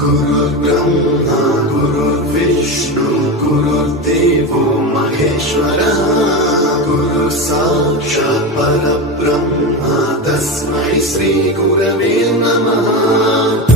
गुरुर्ब्रह्मा गुरुर्विष्णु गुरुर्देवो महेश्वरः गुरुः साक्षात् परब्रह्म तस्मै श्री गुरवे नमः।